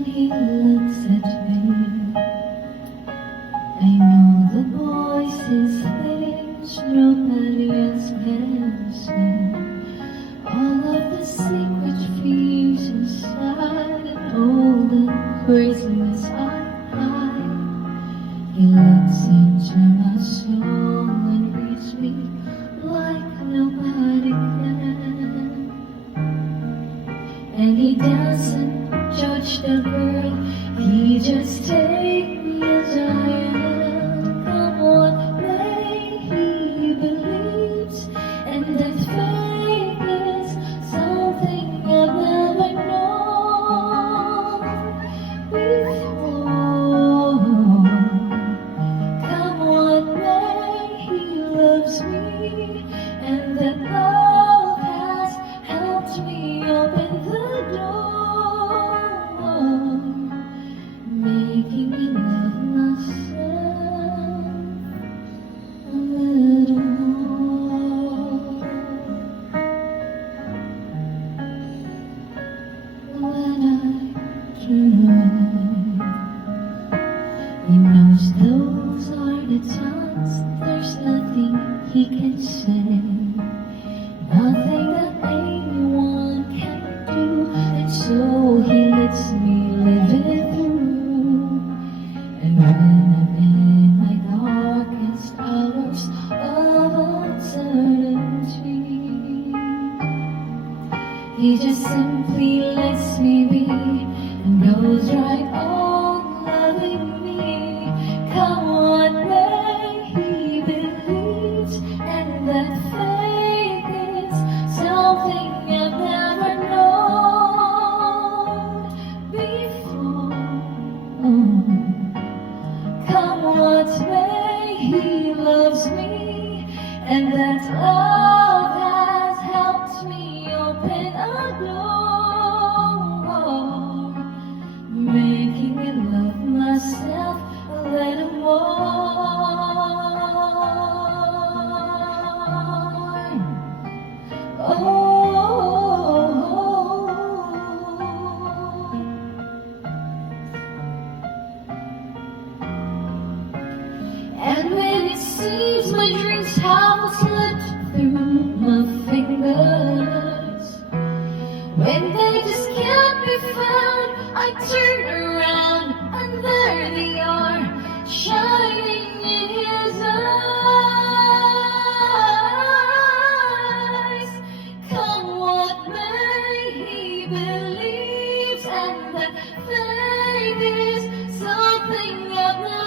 when he looks at me, I know the voice is his, nobody else can say. All of the secret fears inside and all the craziness I hide. He looks into my soul and reads me like nobody can. And he doesn't judge the girl, he just takes me as I am. Come on, may he believes, and that faith is something I've never known before. Come on, may he loves me, and that love has helped me open the door, making me love myself a little more. When I turn away, he knows those are the times there's nothing he can say, nothing that anyone can do, and so he lets me live it through. And when I'm in my darkest hours of uncertainty, he just simply lets me be and goes right on loving me. Come on, may he believes, and that faith is something I've never known before. Come on, may he loves me, and that love has helped me open a door, making me love myself a little more. And when it seems my dreams have slipped through my fingers, when they just can't be found, I turn around and there they are, shining in his eyes. Come what may, he believes, and that faith is something I've never